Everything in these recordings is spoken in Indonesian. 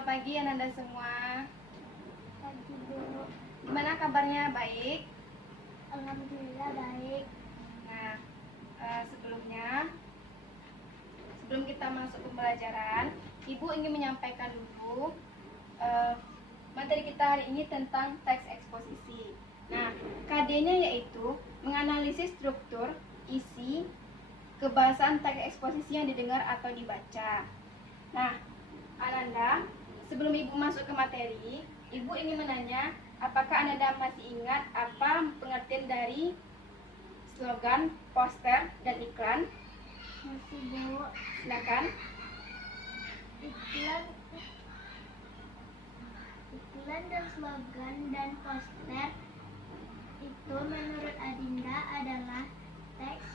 Selamat pagi Ananda semua. Pagi Bu. Gimana kabarnya? Baik? Alhamdulillah baik. Nah, sebelum kita masuk pembelajaran, Ibu ingin menyampaikan dulu materi kita hari ini tentang teks eksposisi. Nah, KD-nya yaitu menganalisis struktur, isi, kebahasan teks eksposisi yang didengar atau dibaca. Nah, Ananda, sebelum Ibu masuk ke materi, Ibu ingin menanya, apakah Ananda masih ingat apa pengertian dari slogan, poster, dan iklan? Masih Bu. Silakan. Iklan dan slogan dan poster itu menurut Adinda adalah teks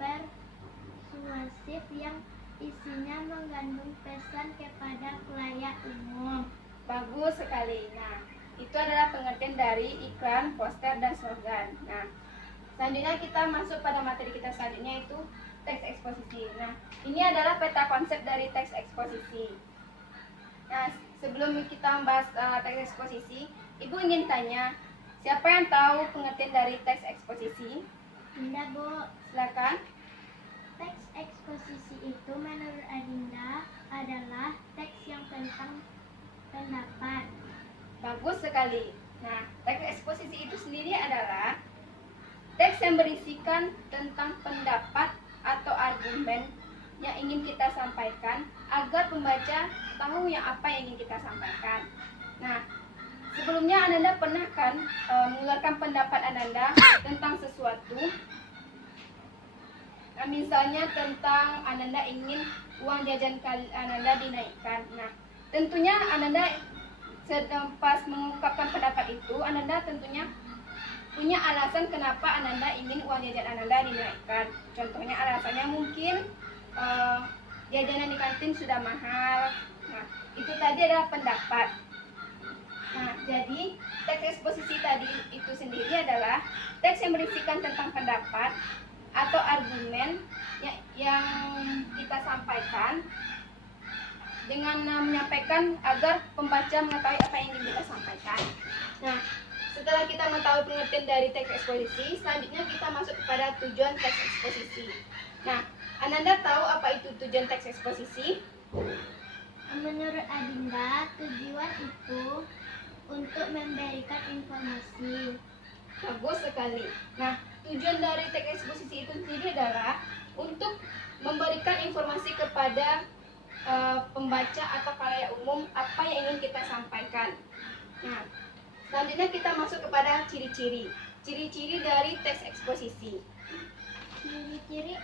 persuasif yang isinya mengandung pesan kepada khalayak umum. Bagus sekali. Nah, itu adalah pengertian dari iklan, poster, dan slogan. Nah, selanjutnya kita masuk pada materi kita selanjutnya, yaitu teks eksposisi. Nah, ini adalah peta konsep dari teks eksposisi. Nah, sebelum kita membahas teks eksposisi, Ibu ingin tanya, siapa yang tahu pengertian dari teks eksposisi? Dinda Bu. Silakan. Teks eksposisi itu menurut Adinda adalah teks yang tentang pendapat. Bagus sekali. Nah, teks eksposisi itu sendiri adalah teks yang berisikan tentang pendapat atau argumen yang ingin kita sampaikan agar pembaca tahu yang apa yang ingin kita sampaikan. Nah, sebelumnya Ananda pernah kan mengeluarkan pendapat Ananda tentang sesuatu. Nah, misalnya tentang Ananda ingin uang jajan Ananda dinaikkan. Nah, tentunya Ananda pas mengungkapkan pendapat itu, Ananda tentunya punya alasan kenapa Ananda ingin uang jajan Ananda dinaikkan. Contohnya alasannya mungkin jajanan di kantin sudah mahal. Nah, itu tadi adalah pendapat. Nah, jadi teks eksposisi tadi itu sendiri adalah teks yang berisikan tentang pendapat atau argumen yang kita sampaikan dengan menyampaikan agar pembaca mengetahui apa yang ingin kita sampaikan. Nah, setelah kita mengetahui pengertian dari teks eksposisi, selanjutnya kita masuk kepada tujuan teks eksposisi. Nah, Ananda tahu apa itu tujuan teks eksposisi? Menurut Adinda, tujuan itu untuk memberikan informasi. Bagus sekali. Nah, tujuan dari teks eksposisi itu sendiri adalah untuk memberikan informasi kepada pembaca atau khalayak umum apa yang ingin kita sampaikan. Nah, selanjutnya kita masuk kepada ciri-ciri. Ciri-ciri dari teks eksposisi. Ciri-ciri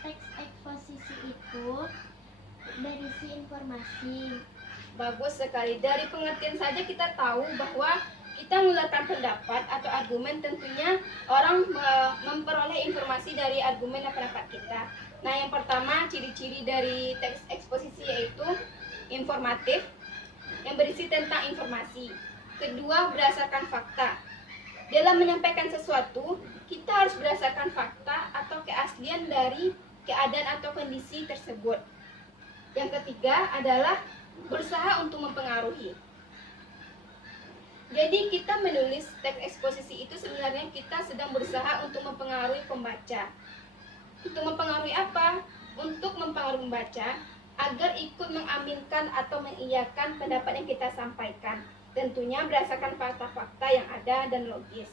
teks eksposisi itu berisi informasi. Bagus sekali. Dari pengertian saja kita tahu bahwa kita mengeluarkan pendapat atau argumen, tentunya orang memperoleh informasi dari argumen dan pendapat kita. Nah, yang pertama ciri-ciri dari teks eksposisi yaitu informatif, yang berisi tentang informasi. Kedua, berdasarkan fakta. Dalam menyampaikan sesuatu, kita harus berdasarkan fakta atau keaslian dari keadaan atau kondisi tersebut. Yang ketiga adalah berusaha untuk mempengaruhi. Jadi kita menulis teks eksposisi itu sebenarnya kita sedang berusaha untuk mempengaruhi pembaca. Untuk mempengaruhi apa? Untuk mempengaruhi pembaca agar ikut mengaminkan atau mengiyakan pendapat yang kita sampaikan. Tentunya berdasarkan fakta-fakta yang ada dan logis.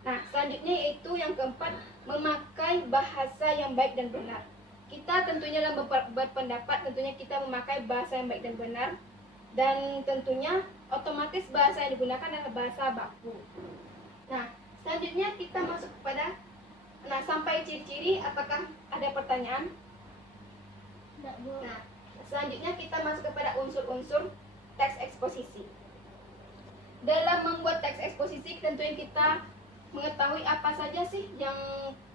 Nah, selanjutnya yaitu yang keempat, memakai bahasa yang baik dan benar. Kita tentunya dalam berpendapat, tentunya kita memakai bahasa yang baik dan benar. Dan tentunya otomatis bahasa yang digunakan adalah bahasa baku. Nah, selanjutnya kita masuk kepada sampai ciri-ciri, apakah ada pertanyaan? Tidak Bu. Nah, selanjutnya kita masuk kepada unsur-unsur teks eksposisi. Dalam membuat teks eksposisi, tentunya kita mengetahui apa saja sih yang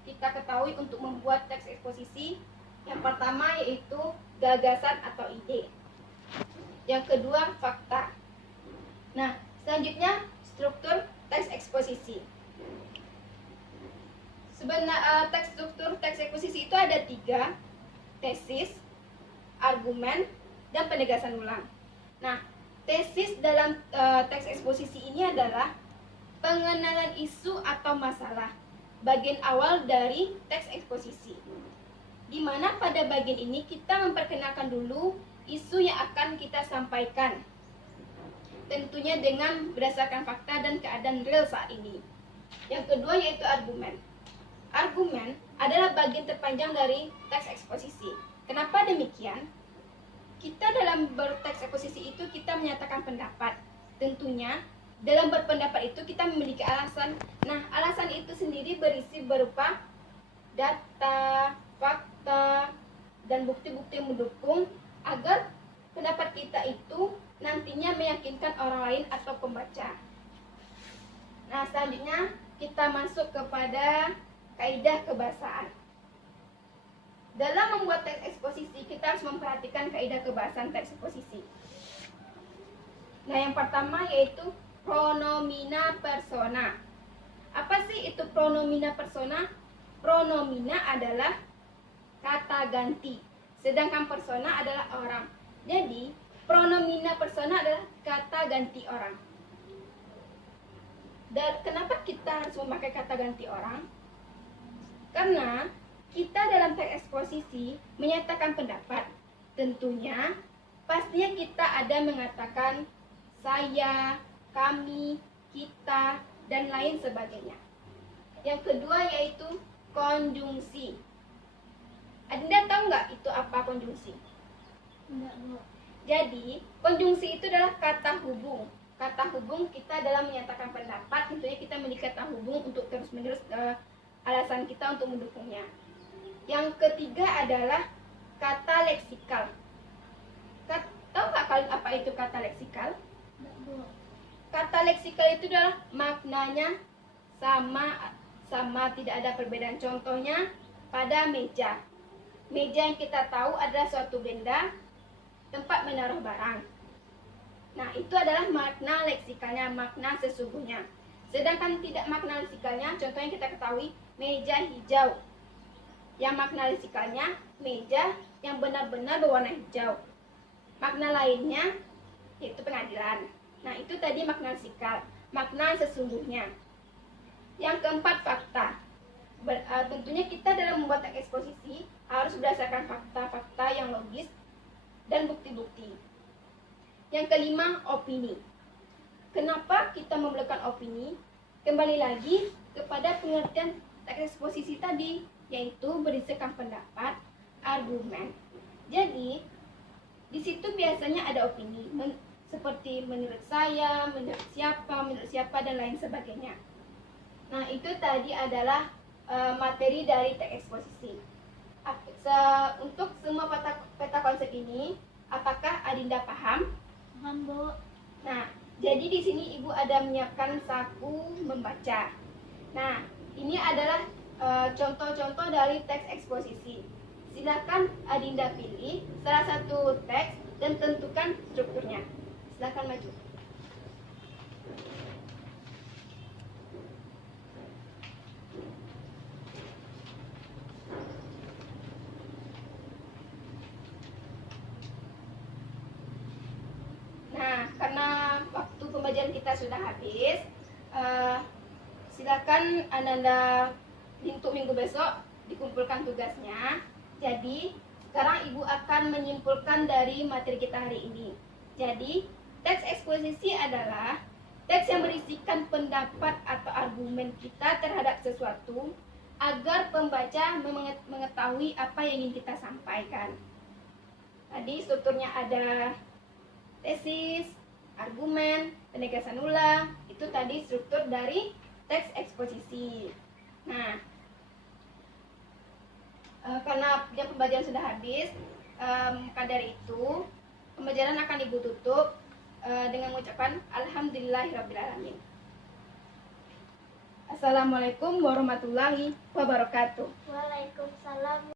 kita ketahui untuk membuat teks eksposisi. Yang pertama yaitu gagasan atau ide. Yang kedua, fakta. Nah, selanjutnya struktur teks eksposisi. Sebenarnya struktur teks eksposisi itu ada 3, tesis, argumen, dan penegasan ulang. Nah, tesis dalam teks eksposisi ini adalah pengenalan isu atau masalah, bagian awal dari teks eksposisi. Di mana pada bagian ini kita memperkenalkan dulu isu yang akan kita sampaikan. Tentunya dengan berdasarkan fakta dan keadaan real saat ini. Yang kedua yaitu argumen. Argumen adalah bagian terpanjang dari teks eksposisi. Kenapa demikian? Kita dalam berteks eksposisi itu kita menyatakan pendapat. Tentunya dalam berpendapat itu kita memiliki alasan. Nah, alasan itu sendiri berisi berupa data, fakta, dan bukti-bukti yang mendukung agar pendapat kita itu nantinya meyakinkan orang lain atau pembaca. Nah, selanjutnya kita masuk kepada kaidah kebahasaan. Dalam membuat teks eksposisi, kita harus memperhatikan kaidah kebahasaan teks eksposisi. Nah, yang pertama yaitu pronomina persona. Apa sih itu pronomina persona? Pronomina adalah kata ganti, sedangkan persona adalah orang. Jadi, pronomina persona adalah kata ganti orang. Dan kenapa kita harus memakai kata ganti orang? Karena kita dalam teks eksposisi menyatakan pendapat. Tentunya, pastinya kita ada mengatakan saya, kami, kita, dan lain sebagainya. Yang kedua yaitu konjungsi. Anda tahu nggak itu apa konjungsi? Enggak, Bu. Jadi, konjungsi itu adalah kata hubung. Kata hubung kita dalam menyatakan pendapat, tentunya kita memiliki kata hubung untuk terus-menerus alasan kita untuk mendukungnya. Yang ketiga adalah kata leksikal. Tahu nggak kalian apa itu kata leksikal? Enggak, Bu. Kata leksikal itu adalah maknanya sama tidak ada perbedaan. Contohnya pada meja. Meja yang kita tahu adalah suatu benda, tempat menaruh barang. Nah, itu adalah makna leksikalnya, makna sesungguhnya. Sedangkan tidak makna leksikalnya, contohnya kita ketahui meja hijau. Yang makna leksikalnya meja yang benar-benar berwarna hijau. Makna lainnya yaitu pengadilan. Nah, itu tadi makna leksikal, makna sesungguhnya. Yang keempat, fakta. Tentunya kita dalam membuat teks eksposisi harus berdasarkan fakta-fakta yang logis dan bukti-bukti. Yang kelima, opini. Kenapa kita memerlukan opini? Kembali lagi kepada pengertian teks eksposisi tadi, yaitu berisikan pendapat, argumen. Jadi, di situ biasanya ada opini, seperti menurut saya, menurut siapa, dan lain sebagainya. Nah, itu tadi adalah materi dari teks eksposisi. Untuk semua peta konsep ini, apakah Adinda paham? Paham, Bu. Nah, jadi di sini Ibu ada menyiapkan saku membaca. Nah, ini adalah contoh-contoh dari teks eksposisi. Silakan Adinda pilih salah satu teks dan tentukan strukturnya. Silakan maju. Nah, karena waktu pembelajaran kita sudah habis, silakan Ananda untuk minggu besok dikumpulkan tugasnya. Jadi, sekarang Ibu akan menyimpulkan dari materi kita hari ini. Jadi, teks eksposisi adalah teks yang berisikan pendapat atau argumen kita terhadap sesuatu agar pembaca mengetahui apa yang ingin kita sampaikan. Tadi strukturnya ada tesis, argumen, penegasan ulang. Itu tadi struktur dari teks eksposisi. Nah, karena jam pembelajaran sudah habis, maka dari itu pembelajaran akan Ibu tutup dengan mengucapkan Alhamdulillahirrabbilalamin. Assalamualaikum warahmatullahi wabarakatuh. Waalaikumsalam.